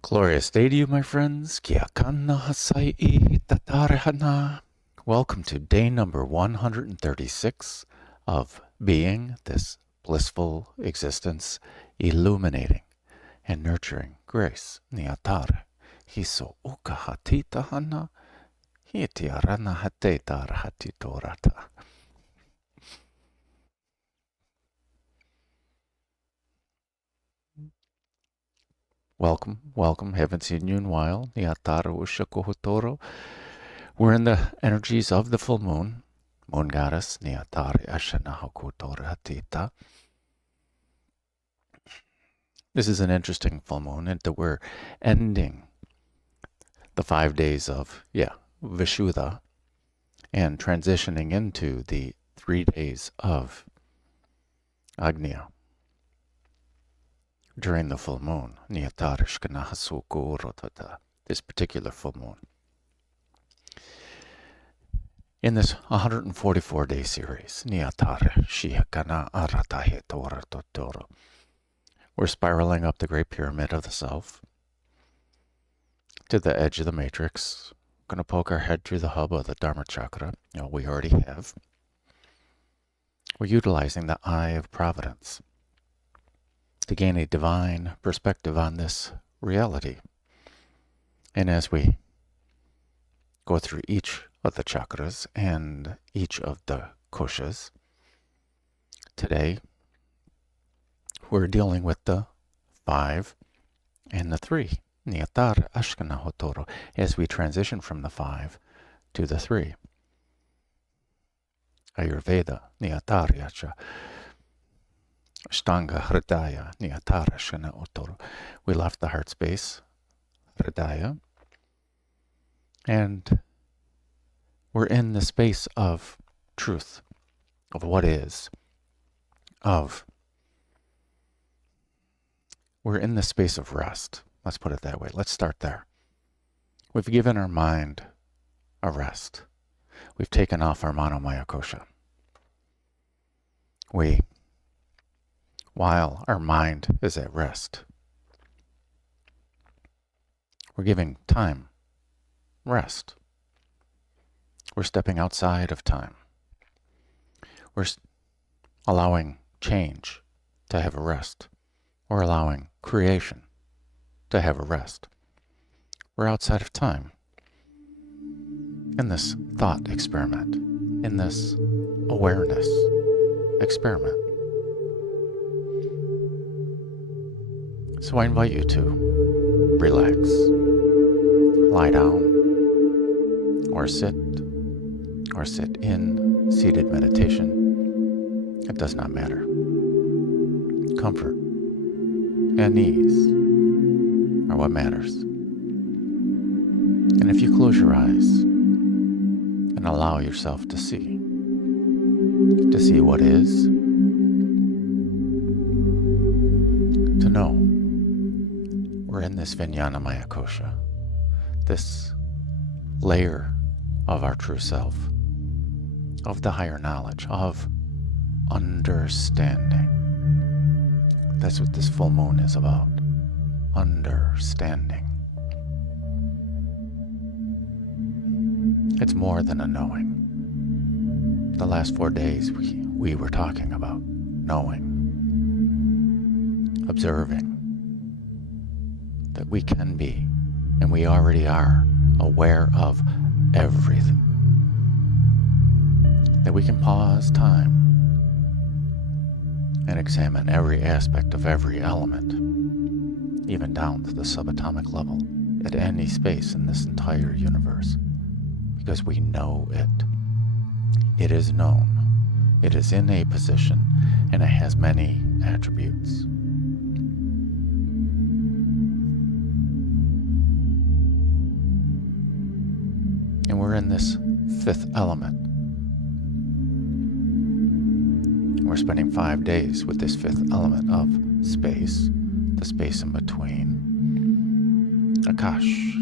Glorious day to you, my friends. Kia kana hasai tatarahana. Welcome to day number 136 of being this blissful existence, illuminating and nurturing grace. Niatara. Hiso uka hana. Hitiarana hatetar hatitorata. Welcome, welcome. Haven't seen you in a while. Niatara ushakohotoro. We're in the energies of the full moon. Moon goddess, Niatari Ashanahakutora Hatita. This is an interesting full moon, and that we're ending the 5 days of, Vishuddha, and transitioning into the 3 days of Agnya during the full moon. This particular full moon. In this 144-day series, we're spiraling up the Great Pyramid of the Self to the edge of the matrix. We're going to poke our head through the hub of the Dharma Chakra. We already have. We're utilizing the Eye of Providence to gain a divine perspective on this reality. And as we go through each of the chakras and each of the koshas, today we're dealing with the 5 and the 3. Niyatar Ashkana Hotoro, as we transition from the 5 to the 3. Ayurveda, Niyatar Yacha. Ashtanga Hridaya, Niyatar Ashkana Hotoro. We left the heart space, Hridaya, and we're in the space of truth, of what is, we're in the space of rest. Let's put it that way. Let's start there. We've given our mind a rest. We've taken off our manomaya kosha. While our mind is at rest, we're giving time rest. We're stepping outside of time. We're allowing change to have a rest. We're allowing creation to have a rest. We're outside of time. In this thought experiment, in this awareness experiment. So I invite you to relax, lie down, or sit in seated meditation. It does not matter. Comfort and ease are what matters. And if you close your eyes and allow yourself to see what is, to know we're in this Vijnanamaya kosha, this layer of our true self, of the higher knowledge, of understanding. That's what this full moon is about. Understanding. It's more than a knowing. The last 4 days we were talking about knowing, observing that we can be, and we already are, aware of everything. That we can pause time and examine every aspect of every element, even down to the subatomic level, at any space in this entire universe, because we know it. It is known. It is in a position, and it has many attributes. And we're in this 5th element. We're spending 5 days with this 5th element of space, the space in between. Akash.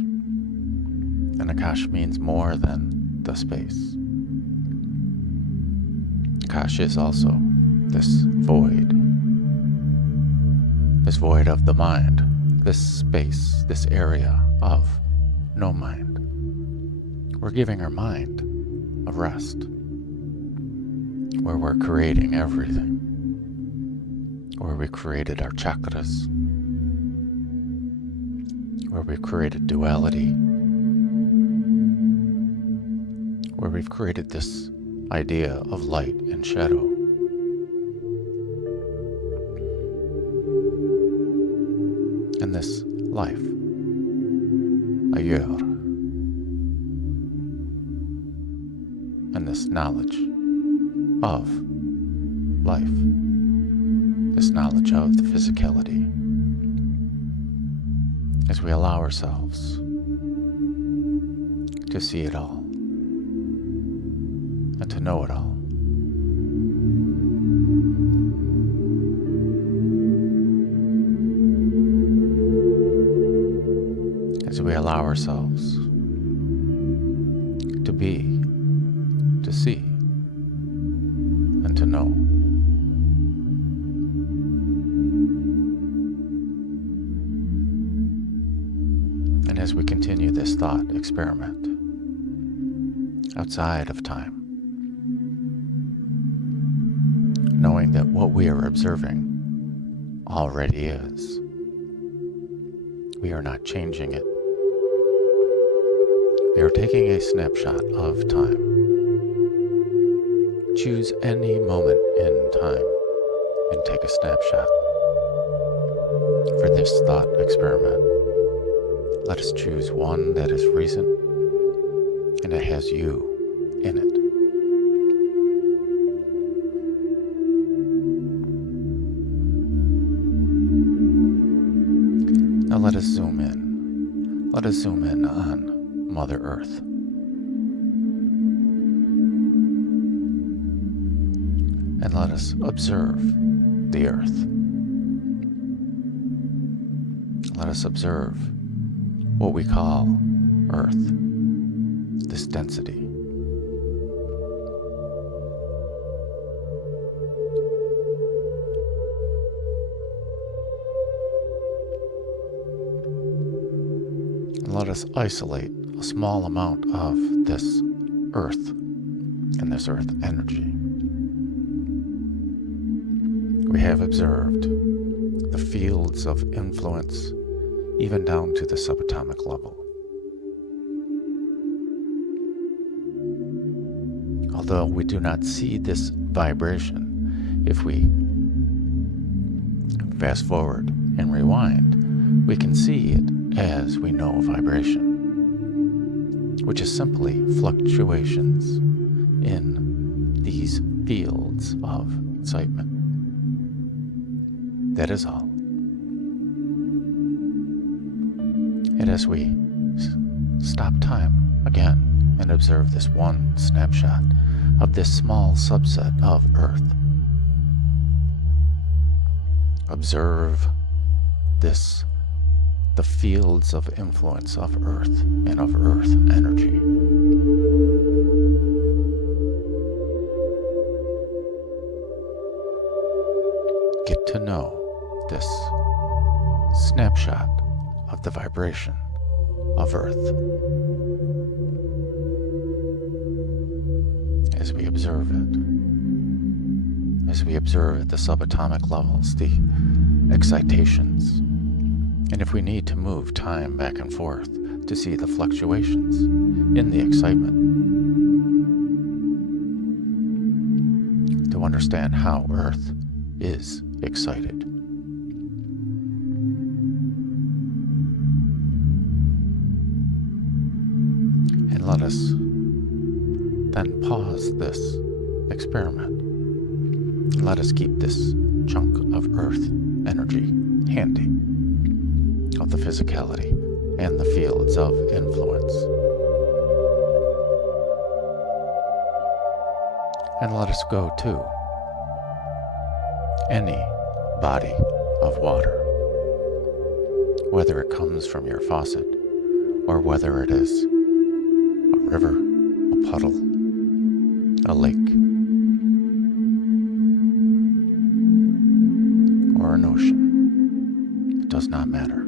And Akash means more than the space. Akash is also this void of the mind, this space, this area of no mind. We're giving our mind a rest, where we're creating everything, where we created our chakras, where we've created duality, where we've created this idea of light and shadow. And this life, a year, and this knowledge of life, this knowledge of the physicality, as we allow ourselves to see it all and to know it all. As we allow ourselves to be, to see, and to know. And as we continue this thought experiment outside of time, knowing that what we are observing already is, we are not changing it. We are taking a snapshot of time. Choose any moment in time and take a snapshot. For this thought experiment, let us choose one that is recent and it has you in it. Now let us zoom in. Let us zoom in on Mother Earth. And let us observe the Earth. Let us observe what we call Earth, this density. And let us isolate a small amount of this Earth and this Earth energy. We have observed the fields of influence even down to the subatomic level. Although we do not see this vibration, if we fast forward and rewind, we can see it as we know vibration, which is simply fluctuations in these fields of excitement. That is all. And as we stop time again and observe this one snapshot of this small subset of Earth, observe this, the fields of influence of Earth and of Earth energy. Get to know this snapshot of the vibration of Earth. As we observe it, as we observe at the subatomic levels, the excitations, and if we need to move time back and forth to see the fluctuations in the excitement, to understand how Earth is excited. And let us then pause this experiment. And let us keep this chunk of Earth energy handy, of the physicality and the fields of influence. And let us go to any body of water, whether it comes from your faucet or whether it is a river, a puddle, a lake, or an ocean. It does not matter.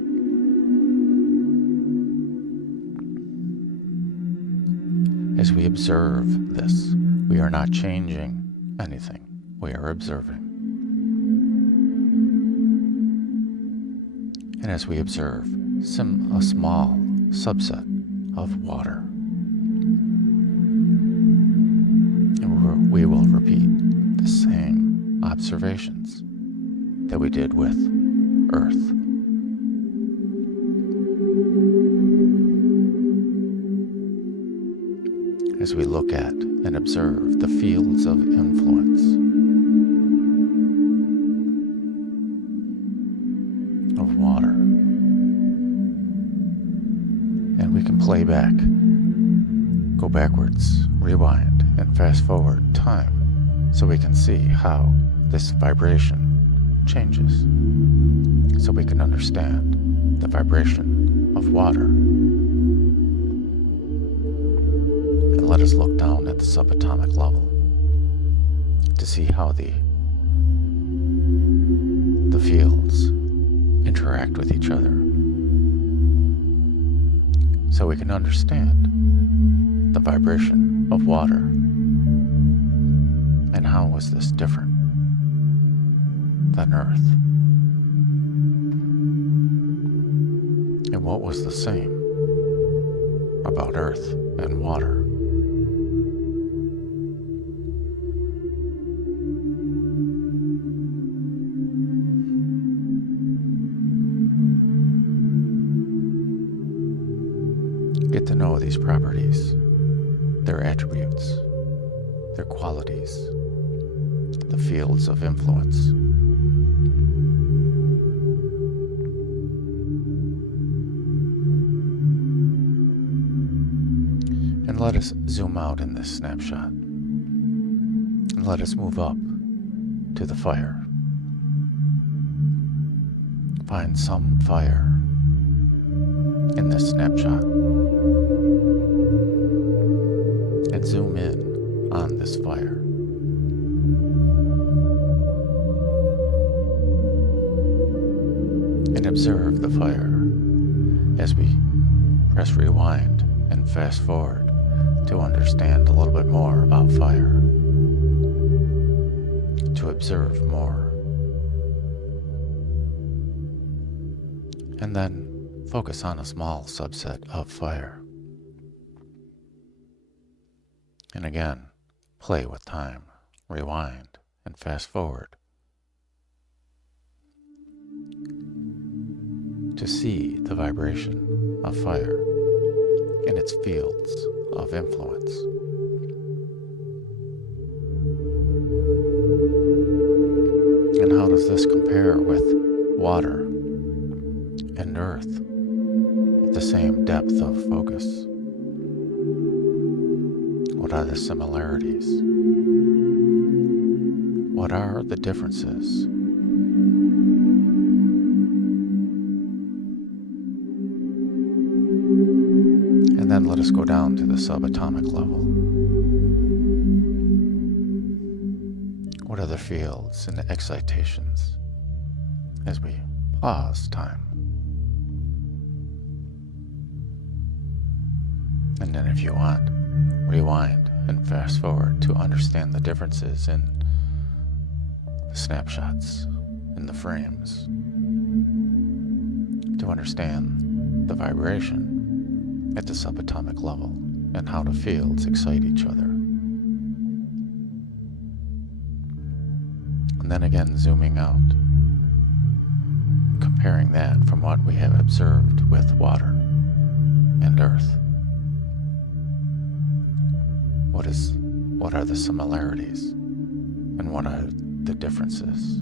As we observe this, we are not changing anything. We are observing. And as we observe a small subset of water, and we will repeat the same observations that we did with Earth. As we look at and observe the fields of influence of water. And we can play back, go backwards, rewind, and fast forward time so we can see how this vibration changes, so we can understand the vibration of water. And let us look down at the subatomic level to see how the fields interact with each other, so we can understand the vibration of water and how was this different than Earth, and what was the same about Earth and water. Get to know these properties, their attributes, their qualities, the fields of influence. And let us zoom out in this snapshot. And let us move up to the fire. Find some fire in this snapshot. And zoom in on this fire. And observe the fire as we press rewind and fast forward to understand a little bit more about fire, to observe more. And then focus on a small subset of fire. And again, play with time, rewind, and fast forward to see the vibration of fire in its fields of influence. And how does this compare with water and earth at the same depth of focus? What are the similarities? What are the differences? And then let us go down to the subatomic level. What are the fields and the excitations as we pause time? And then if you want, rewind and fast forward to understand the differences in the snapshots, in the frames, to understand the vibration at the subatomic level and how the fields excite each other. And then again zooming out, comparing that from what we have observed with water and earth. What are the similarities and what are the differences?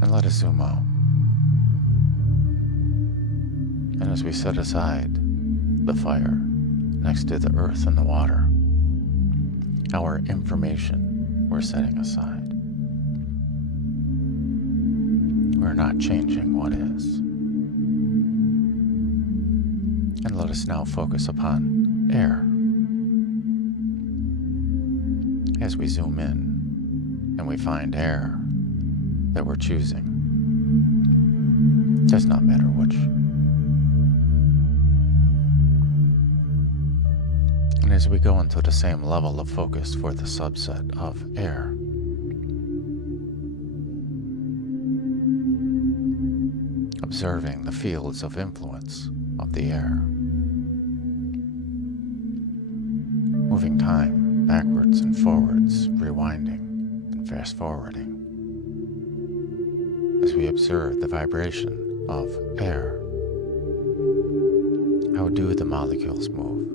And let us zoom out. And as we set aside the fire next to the earth and the water, our information we're setting aside. We're not changing what is. And let us now focus upon air. As we zoom in and we find air that we're choosing, Does not matter which. And as we go into the same level of focus for the subset of air, observing the fields of influence of the air, moving time backwards and forwards, rewinding and fast forwarding, as we observe the vibration of air. How do the molecules move?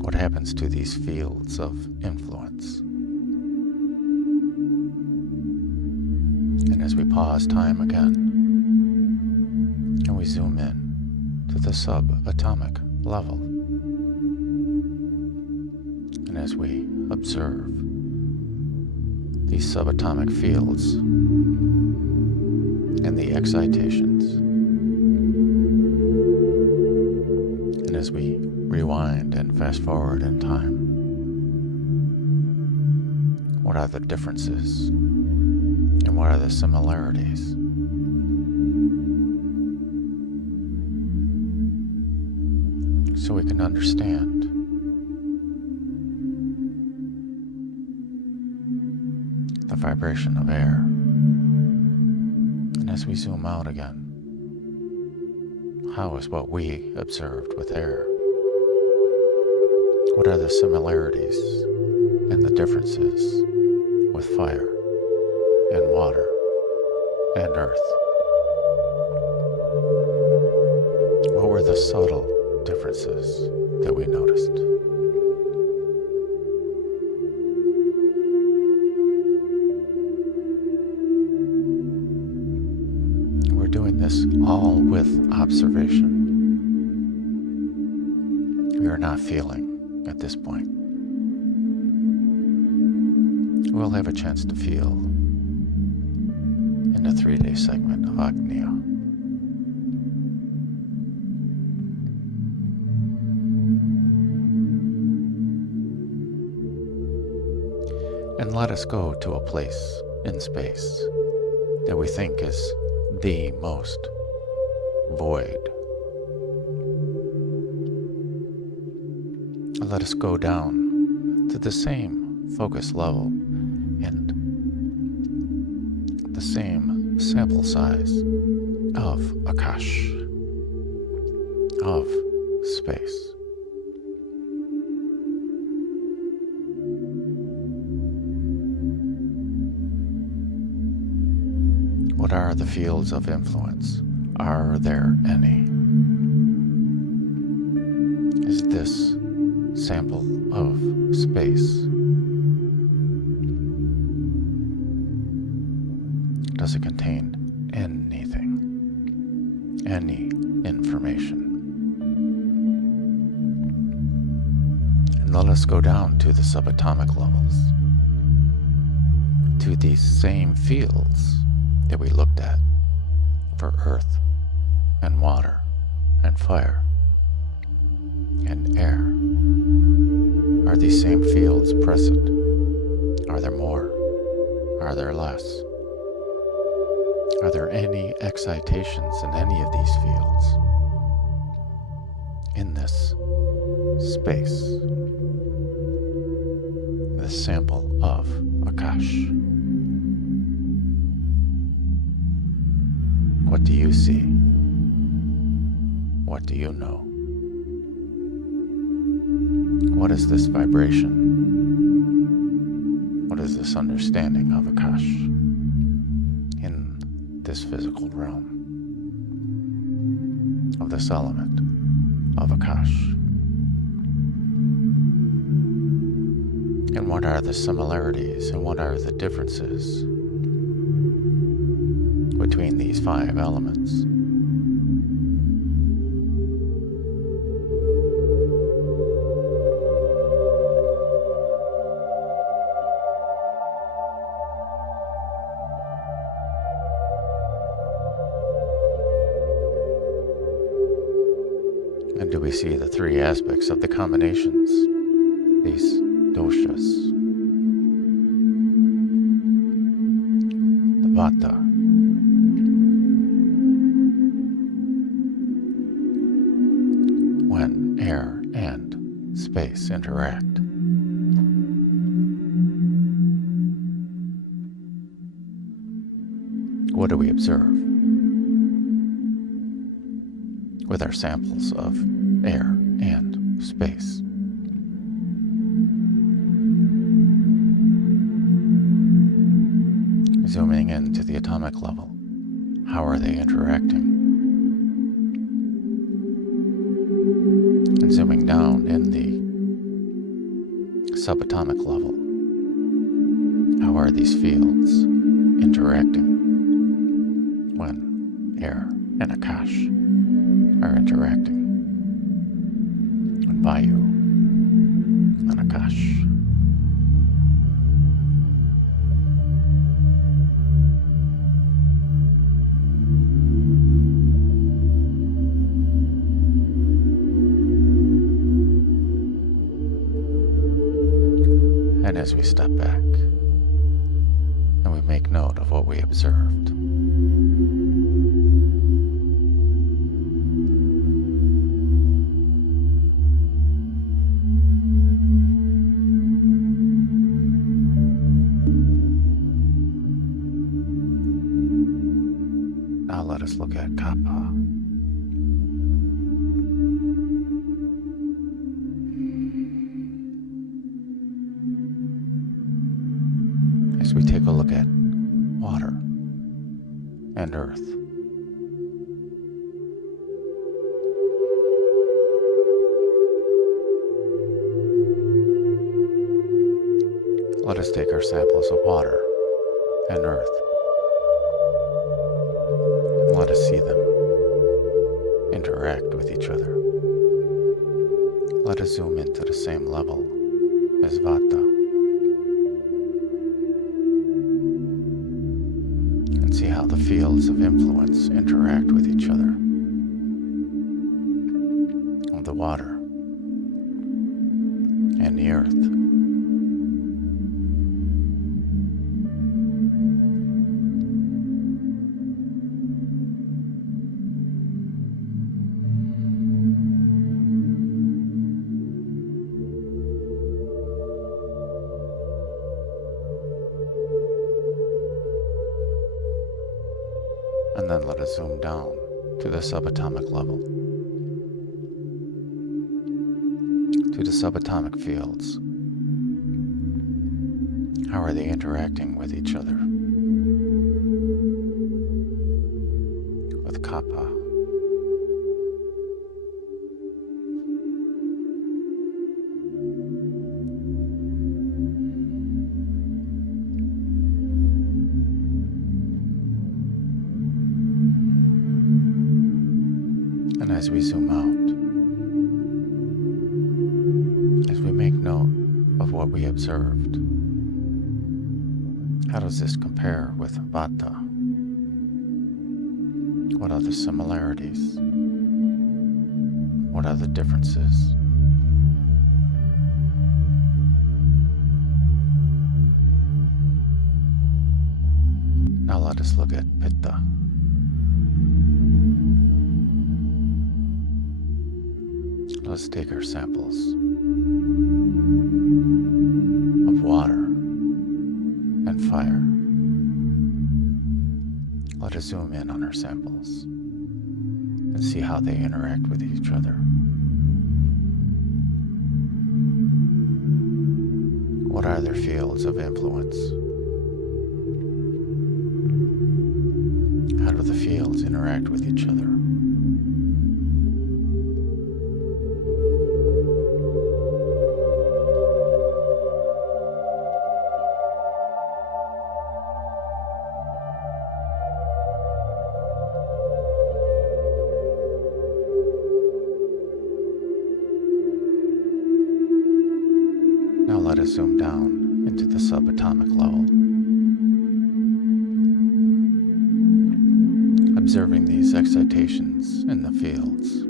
What happens to these fields of influence? And as we pause time again, and we zoom in to the subatomic level, and as we observe these subatomic fields and the excitations, and as we rewind and fast forward in time, what are the differences and what are the similarities? So we can understand the vibration of air. And as we zoom out again, how is what we observed with air? What are the similarities and the differences with fire and water and earth? What were the subtle differences that we noticed? We're doing this all with observation. We are not feeling at this point. We'll have a chance to feel in the 3-day segment of Agnya. And let us go to a place in space that we think is the most void. Let us go down to the same focus level and the same sample size of Akash, of space. What are the fields of influence? Are there any? Is this sample of space, does it contain anything, any information? And let us go down to the subatomic levels, to these same fields that we looked at for earth and water and fire and air. Are these same fields present? Are there more? Are there less? Are there any excitations in any of these fields? In this space, the sample of Akash. What do you see? What do you know? What is this vibration? What is this understanding of Akash in this physical realm, of this element of Akash? And what are the similarities and what are the differences between these 5 elements? And do we see the 3 aspects of the combinations, these doshas? The vata, space interact? What do we observe with our samples of air and space? Zooming into the atomic level, how are they interacting? And zooming down in the subatomic level, how are these fields interacting when air and Akash are interacting? And Vayu and Akash. And as we step back and we make note of what we observed, now let us look at Kappa. As we take a look at water and earth, let us take our samples of water and earth and let us see them interact with each other. Let us zoom into the same level as Vata and see how the fields of influence interact with each other of the water and the earth. And then let us zoom down to the subatomic level, to the subatomic fields. How are they interacting with each other? With Kappa. And as we zoom out, as we make note of what we observed, how does this compare with Vata? What are the similarities? What are the differences? Now let us look at Pitta. Let's take our samples of water and fire. Let us zoom in on our samples and see how they interact with each other. What are their fields of influence? How do the fields interact with each other? Now let us zoom down into the subatomic level, observing these excitations in the fields.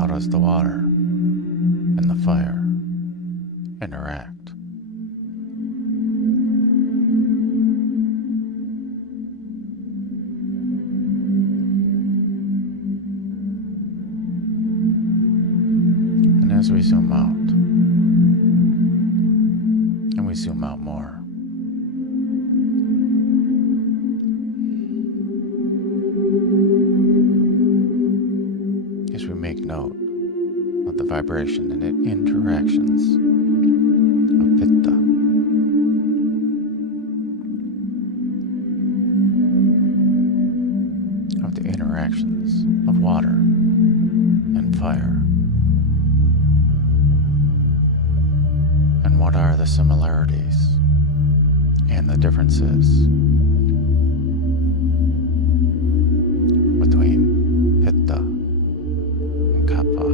How does the water and the fire interact? as we zoom out, and we zoom out more, as we make note of the vibration and interactions of Pitta, of the interactions of water and fire. And what are the similarities and the differences between Pitta and Kapha,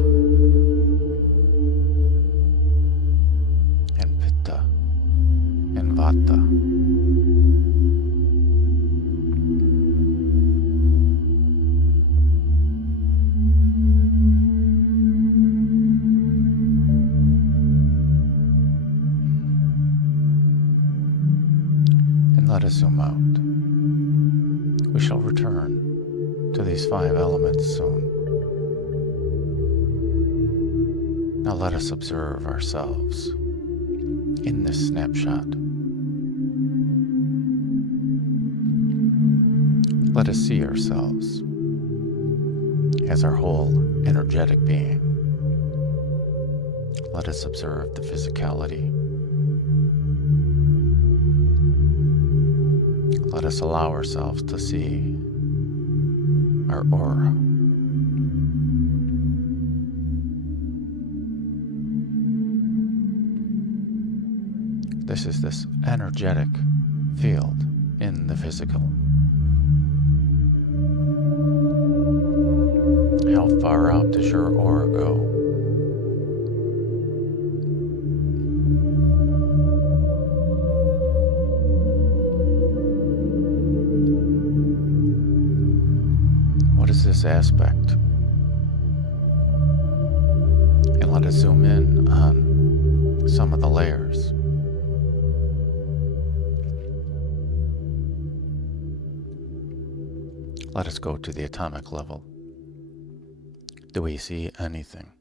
and Pitta and Vata? Let us zoom out. We shall return to these 5 elements soon. Now let us observe ourselves in this snapshot. Let us see ourselves as our whole energetic being. Let us observe the physicality. Let us allow ourselves to see our aura. This is this energetic field in the physical. How far out does your aura go? This aspect, and let us zoom in on some of the layers. Let us go to the atomic level. Do we see anything?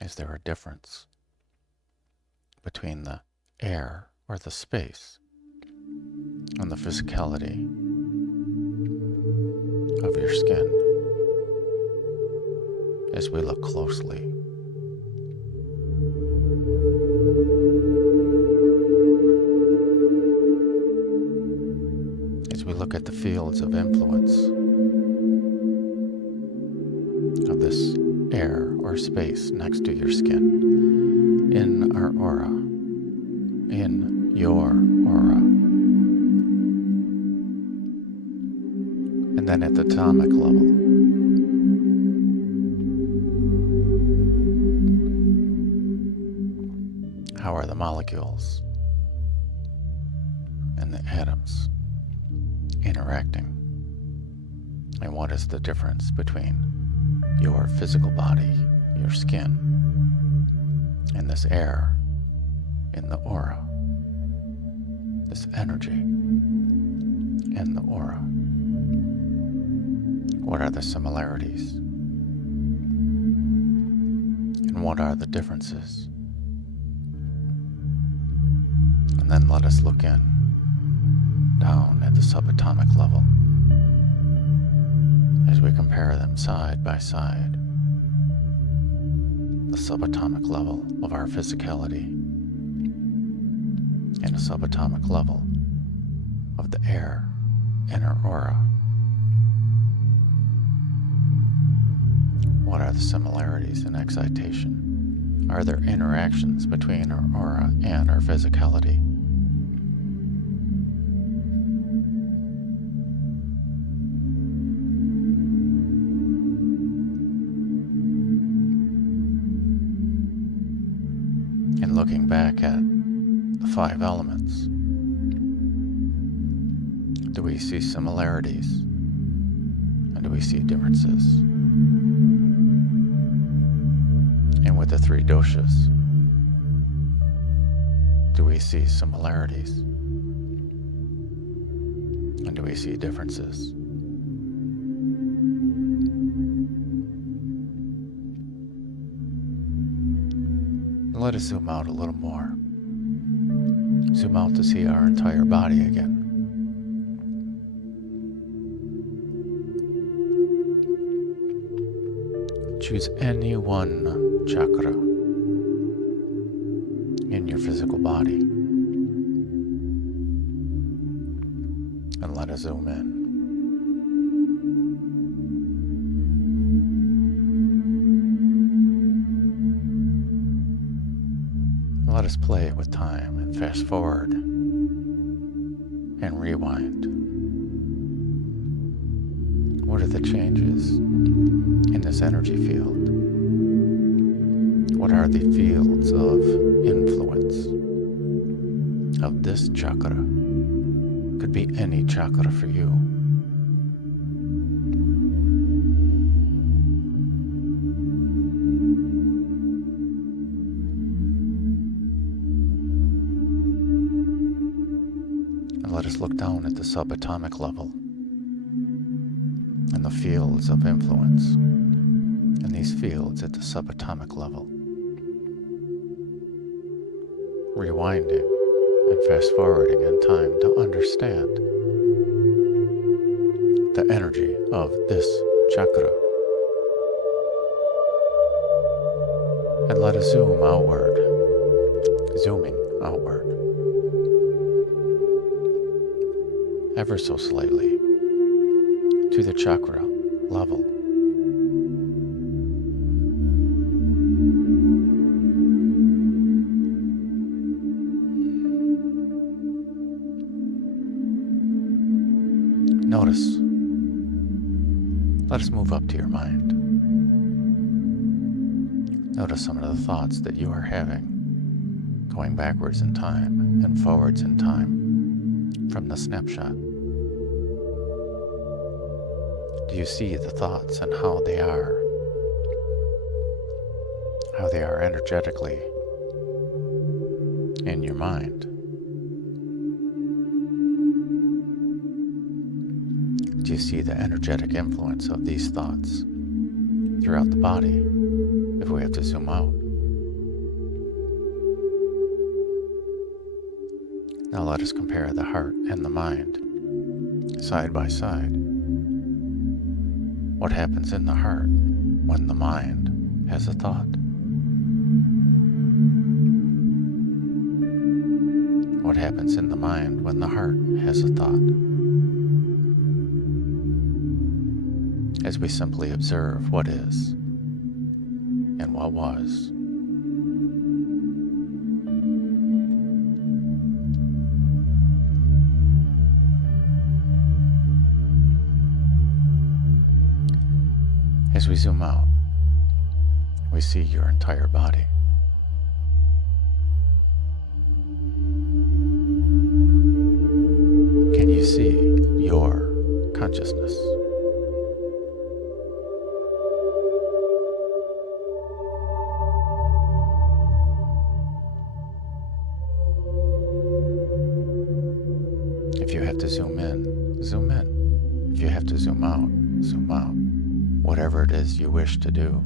Is there a difference between the air or the space and the physicality of your skin as we look closely? As we look at the fields of influence of this air or space next to your skin, in our aura, in your aura. And then at the atomic level, how are the molecules and the atoms interacting? And what is the difference between your physical body, your skin, and this air in the aura, this energy in the aura? What are the similarities? And what are the differences? And then let us look in, down at the subatomic level, as we compare them side by side. The subatomic level of our physicality and a subatomic level of the air in our aura. What are the similarities in excitation? Are there interactions between our aura and our physicality? And looking back at the 5 elements, do we see similarities? And do we see differences? And with the 3 doshas, do we see similarities? And do we see differences? Let us zoom out a little more. Zoom out to see our entire body again. Choose any one chakra in your physical body and let us zoom in. Let us play with time and fast forward and rewind. What are the changes in this energy field? What are the fields of influence of this chakra? Could be any chakra for you. And let us look down at the subatomic level and the fields of influence in these fields at the subatomic level. Rewinding and fast forwarding in time to understand the energy of this chakra. And let us zoom outward, zooming outward, ever so slightly, to the chakra level. Notice. Let us move up to your mind. Notice some of the thoughts that you are having, going backwards in time and forwards in time from the snapshot. Do you see the thoughts and how they are energetically in your mind? Do you see the energetic influence of these thoughts throughout the body if we have to zoom out? Now let us compare the heart and the mind side by side. What happens in the heart when the mind has a thought? What happens in the mind when the heart has a thought? As we simply observe what is and what was. As we zoom out, we see your entire body. Can you see your consciousness? If you have to zoom in, zoom in. If you have to zoom out, zoom out. Whatever it is you wish to do.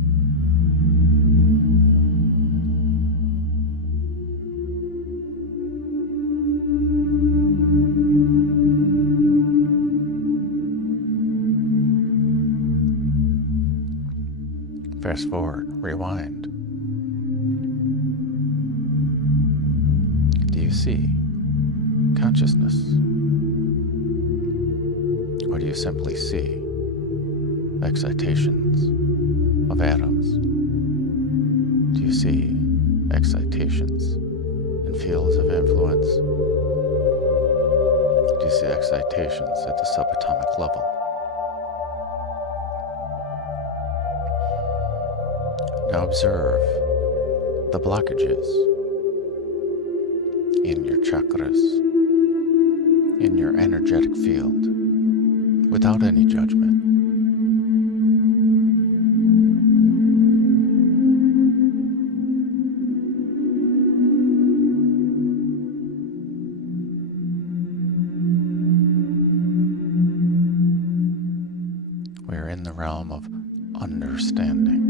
Fast forward, rewind. Do you see consciousness? Or do you simply see excitations of atoms? Do you see excitations and fields of influence? Do you see excitations at the subatomic level? Now observe the blockages in your chakras, in your energetic field, without any judgment. We are in the realm of understanding.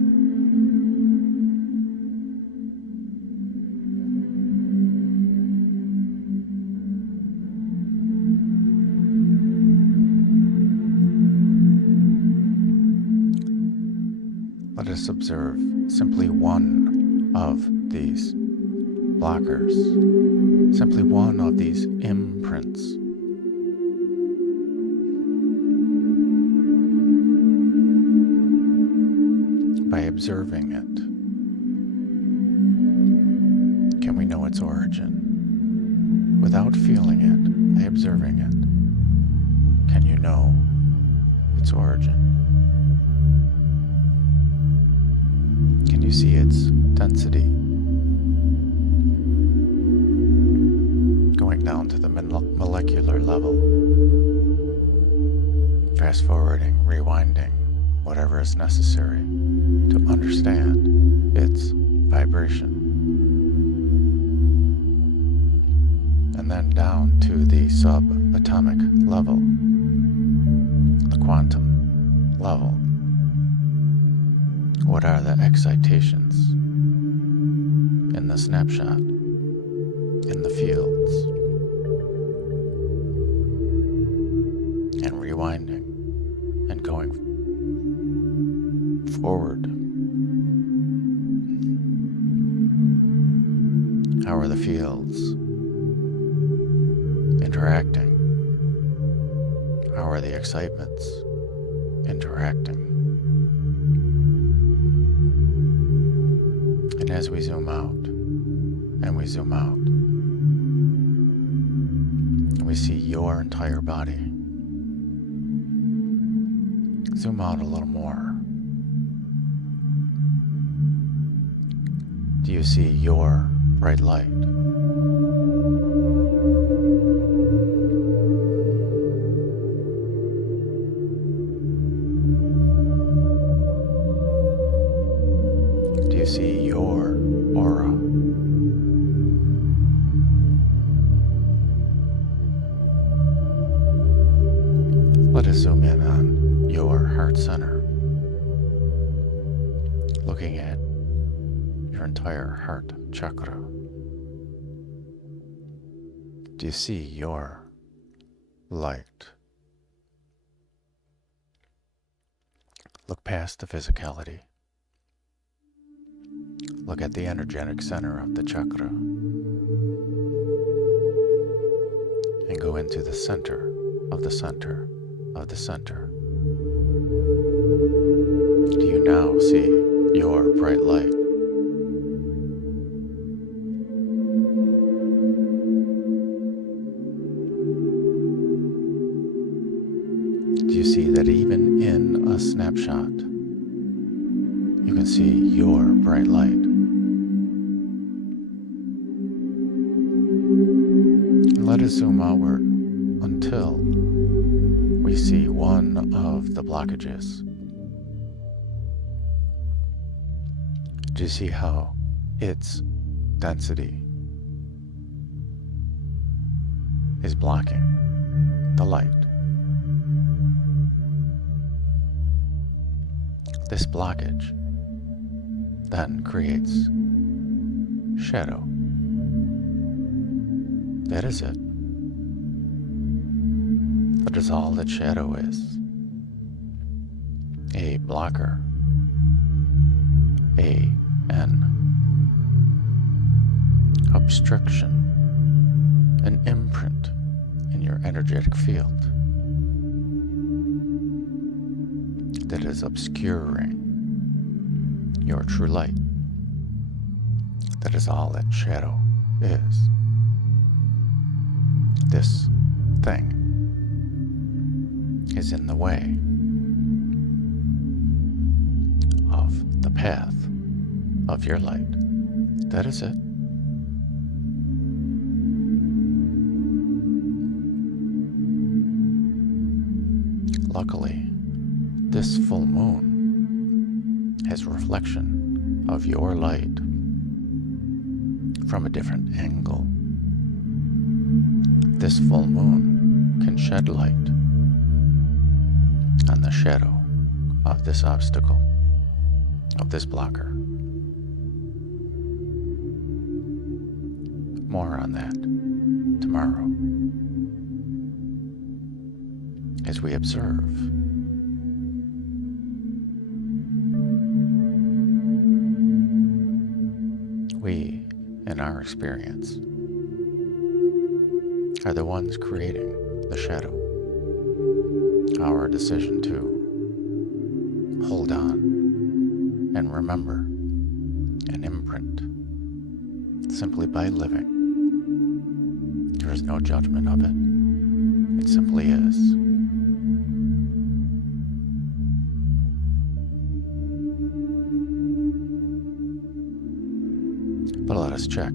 Let us observe simply one of these blockers, simply one of these imprints. By observing it, can we know its origin? Without feeling it, by observing it, can you know its origin? Can you see its density? Going down to the molecular level. Fast forwarding, rewinding, whatever is necessary to understand its vibration. And then down to the subatomic level, the quantum level. What are the excitations in the snapshot, in the fields? And rewinding and going forward. How are the fields interacting? How are the excitements interacting? And as we zoom out, and we zoom out, we see your entire body. Zoom out a little more. Do you see your bright light? Do you see your aura? Let us zoom in on your heart center, looking at your entire heart chakra. Do you see your light? Look past the physicality. Look at the energetic center of the chakra and go into the center of the center of the center. Do you now see your bright light? Do you see that even in a snapshot, you can see your bright light? Let us zoom outward until we see one of the blockages. Do you see how its density is blocking the light? This blockage then creates shadow. That is it. That is all that shadow is. A blocker. An obstruction. An imprint in your energetic field that is obscuring your true light. That is all that shadow is. This thing is in the way of the path of your light. That is it. Luckily, this full moon has reflection of your light from a different angle. This full moon can shed light on the shadow of this obstacle, of this blocker. More on that tomorrow as we observe We, in our experience, are the ones creating the shadow. Our decision to hold on and remember and imprint simply by living. There is no judgment of it. It simply is. But let us check.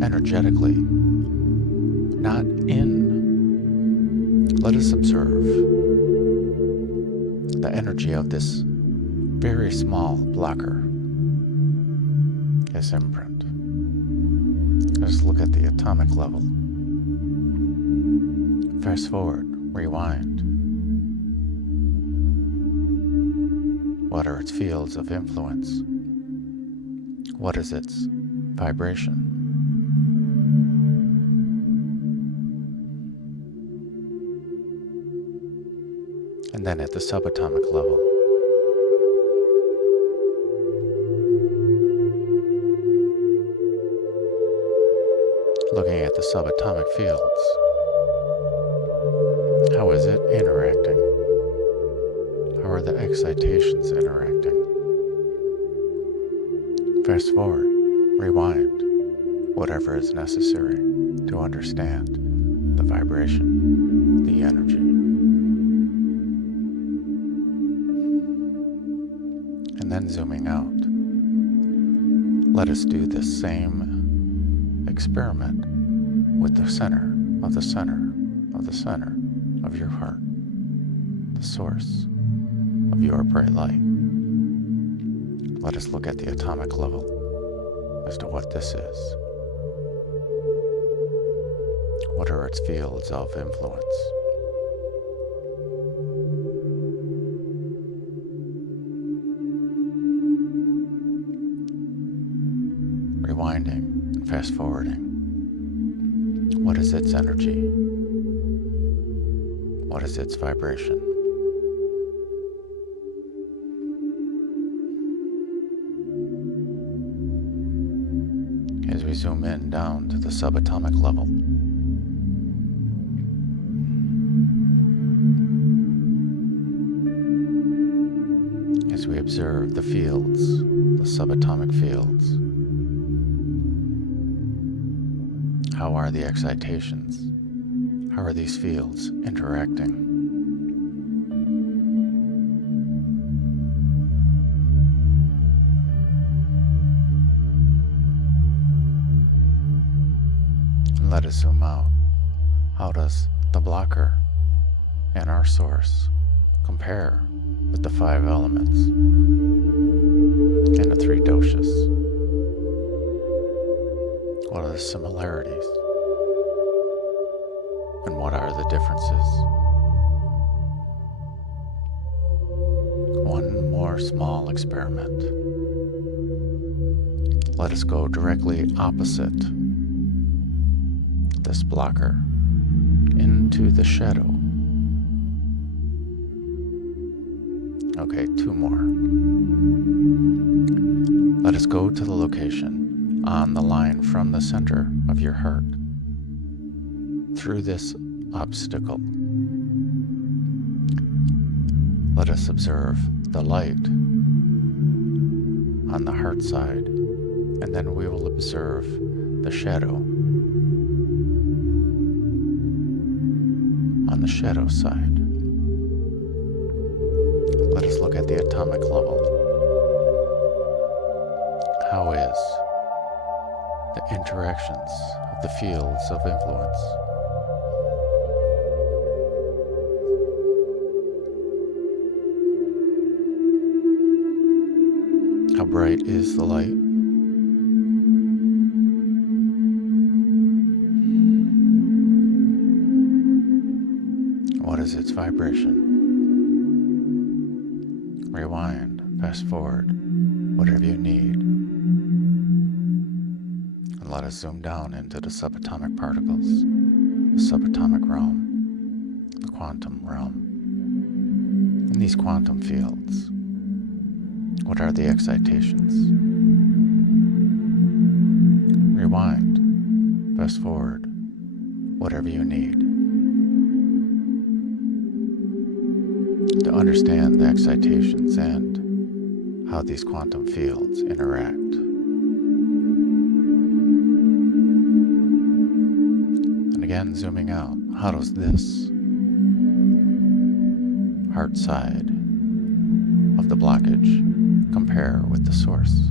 Energetically, not in. Let us observe the energy of this very small blocker, this imprint. Let us look at the atomic level. Fast forward, rewind. What are its fields of influence? What is its vibration? And then at the subatomic level, looking at the subatomic fields, how is it interacting? How are the excitations interacting? Fast forward, rewind, whatever is necessary to understand the vibration, the energy. And then zooming out, let us do the same experiment with the center of the center of the center of your heart, the source of your bright light. Let us look at the atomic level as to what this is. What are its fields of influence? Rewinding and fast forwarding. What is its energy? What is its vibration? As we zoom in down to the subatomic level, as we observe the fields, the subatomic fields, how are the excitations? How are these fields interacting? And let us zoom out. How does the blocker and our source compare with the 5 elements and the 3 doshas? What are the similarities? And what are the differences? One more small experiment. Let us go directly opposite this blocker into the shadow. Okay, 2 more. Let us go to the location on the line from the center of your heart through this obstacle. Let us observe the light on the heart side, and then we will observe the shadow on the shadow side. Let us look at the atomic level. How is the interactions of the fields of influence? How bright is the light? What is its vibration? Rewind, fast forward, whatever you need. And let us zoom down into the subatomic particles, the subatomic realm, the quantum realm. In these quantum fields, what are the excitations? rewind, fast forward, whatever you need to understand the excitations and how these quantum fields interact. And again, zooming out, how does this heart side of the blockage compare with the source?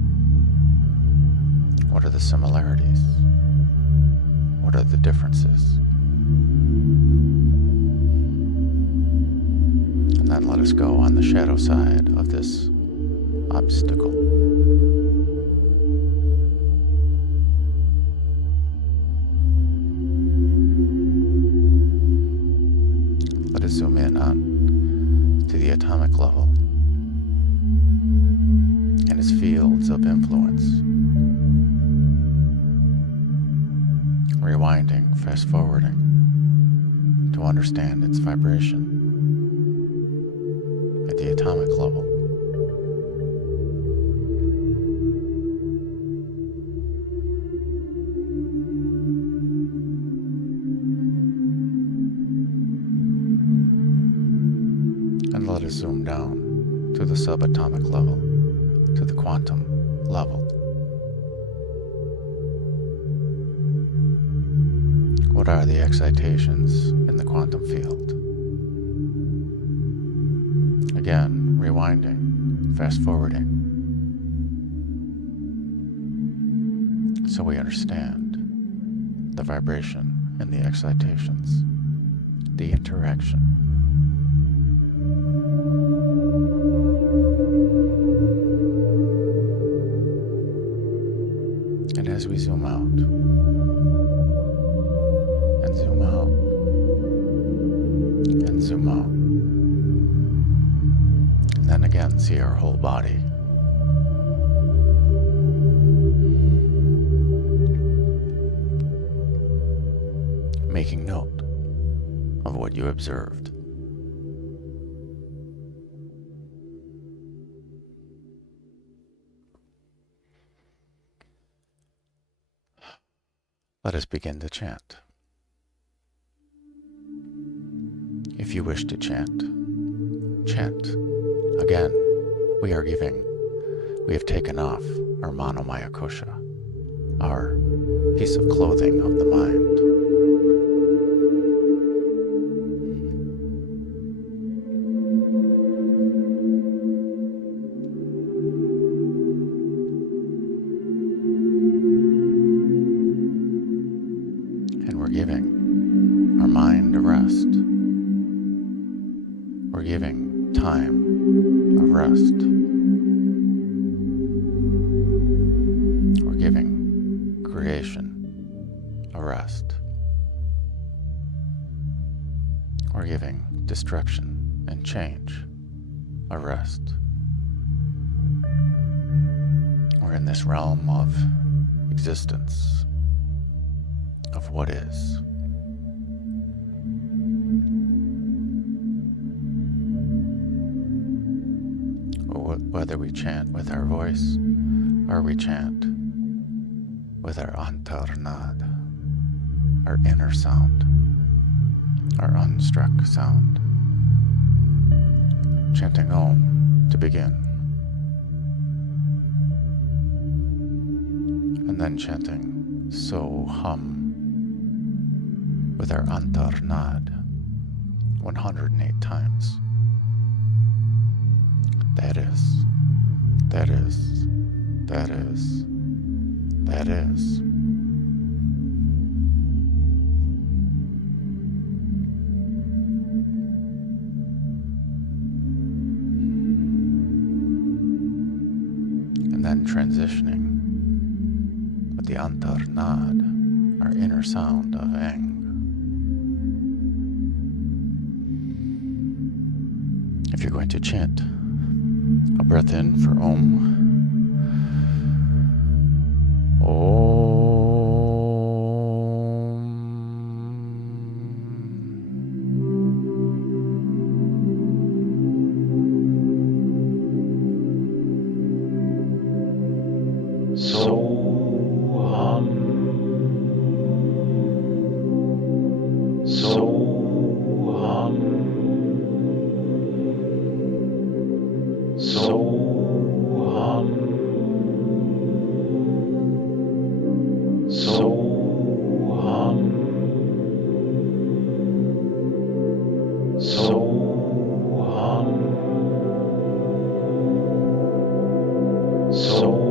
What are the similarities? What are the differences? And then let us go on the shadow side of this obstacle. Let us zoom in on to the atomic level and its fields of influence. Rewinding, fast forwarding to understand its vibration at the atomic level. And let us zoom down to the subatomic level, to the quantum level. What are the excitations in the quantum field? Again, rewinding, fast forwarding, so we understand the vibration and the excitations, the interaction. And as we zoom out, and zoom out, and zoom out, and then again see our whole body. Making note of what you observed. Let us begin to chant. If you wish to chant, chant. Again, we have taken off our Manomaya Kosha, our piece of clothing of the mind. And we're giving our mind a rest. We're giving time of rest. We're giving creation a rest. We're giving destruction and change a rest. We're in this realm of existence, of what is. Whether we chant with our voice or we chant with our antarnad, our inner sound, our unstruck sound. Chanting Om to begin. And then chanting So Hum with our antarnad 108 times. That is, that is, that is, that is. And then transitioning with the antarnad, our inner sound of Eng. If you're going to chant, a breath in for Om. So hum. So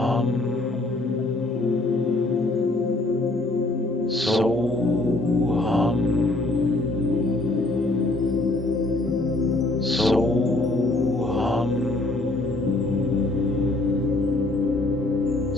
hum.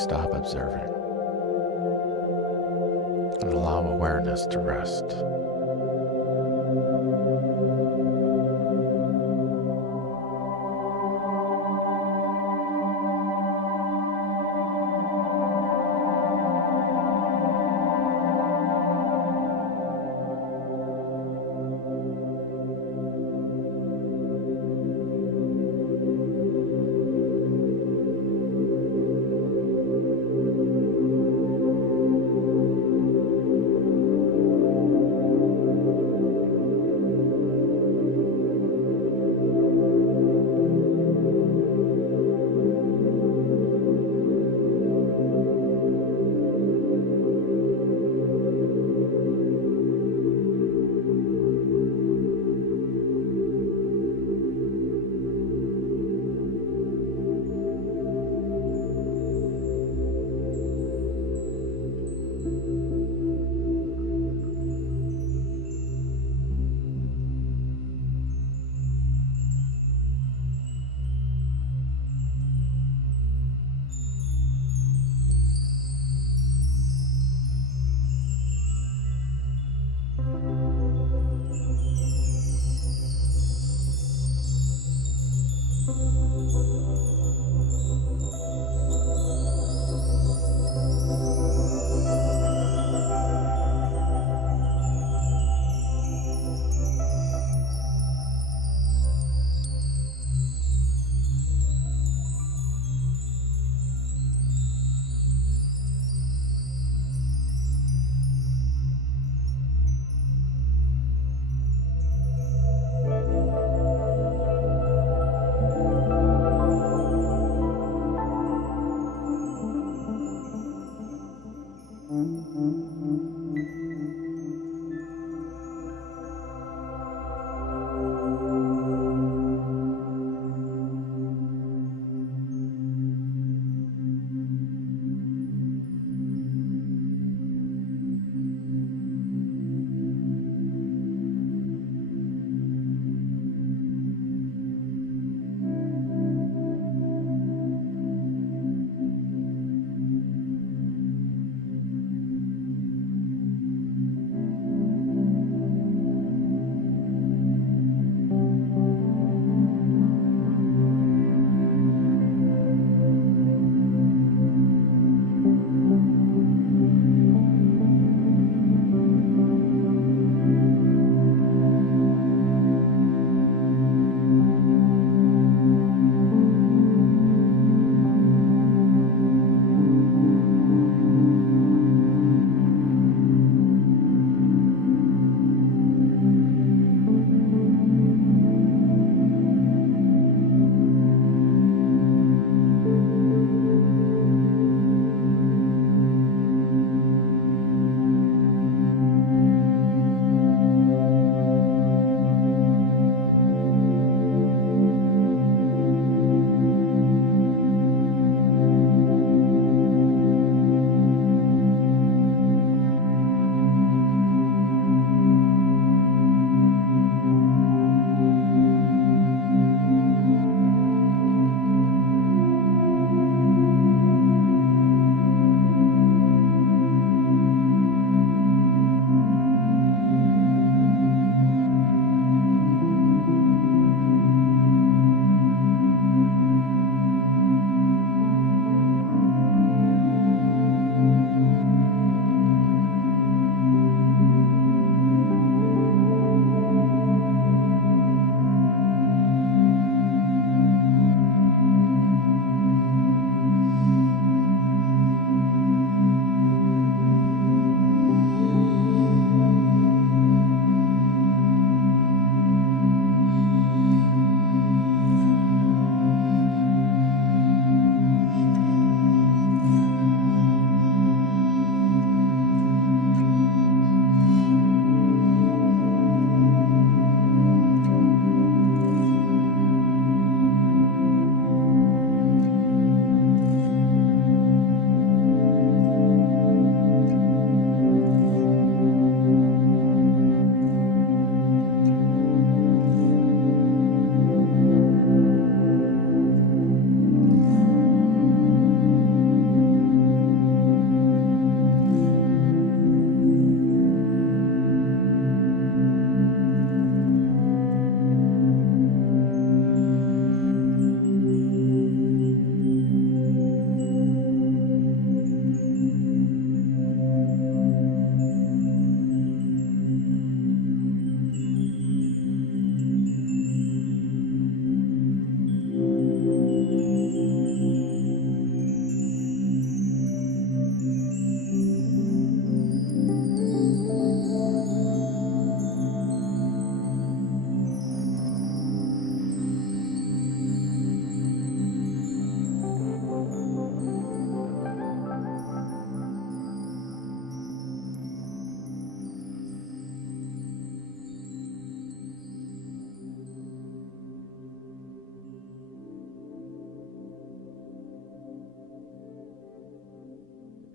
stop observing and allow awareness to rest.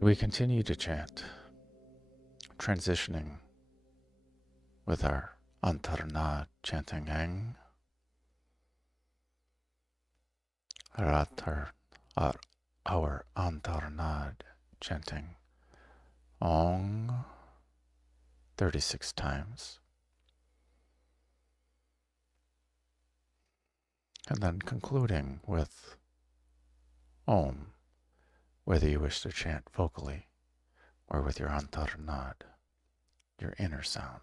We continue to chant, transitioning with our Antarna chanting Eng, our Antarnad chanting Ong 36 times, and then concluding with Om, whether you wish to chant vocally or with your Antarnad, your inner sound.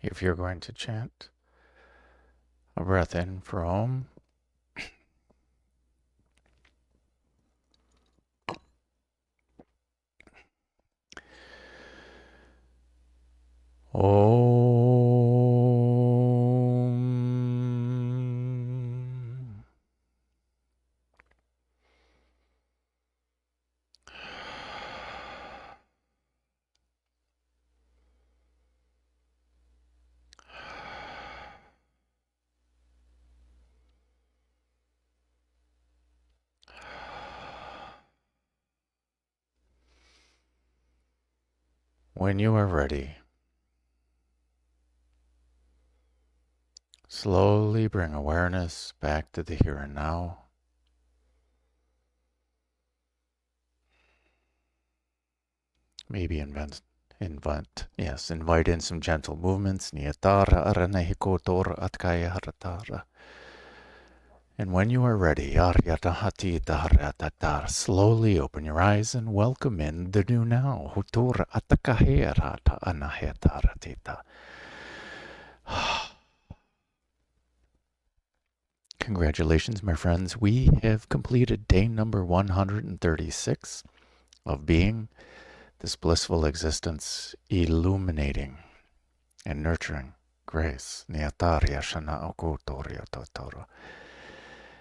If you're going to chant a breath in for Om, Om. When you are ready, slowly bring awareness back to the here and now. Maybe invite in some gentle movements. Niyatara aranahikotor atkaya haratara. And when you are ready, slowly open your eyes and welcome in the new now. Hutur atakaherata anahetaratita. Congratulations, my friends. We have completed day number 136 of being this blissful existence, illuminating and nurturing grace.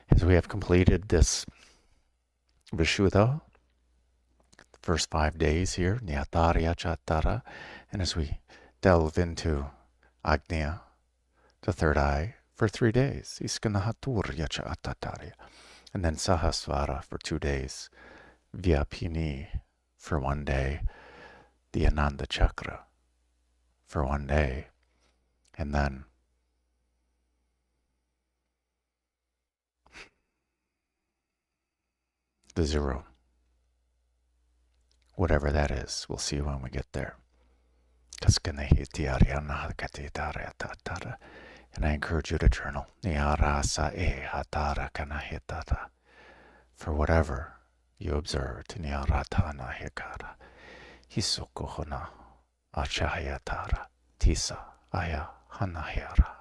As we have completed this Vishuddha, first 5 days here, and as we delve into Agnya, the third eye, for 3 days, and then Sahasvara for 2 days, Vyapini for 1 day, the Ananda Chakra for 1 day, and then the zero, whatever that is. We'll see when we get there. And I encourage you to journal. For whatever you observed. Hisokohona achayatara tisa aya hanahera.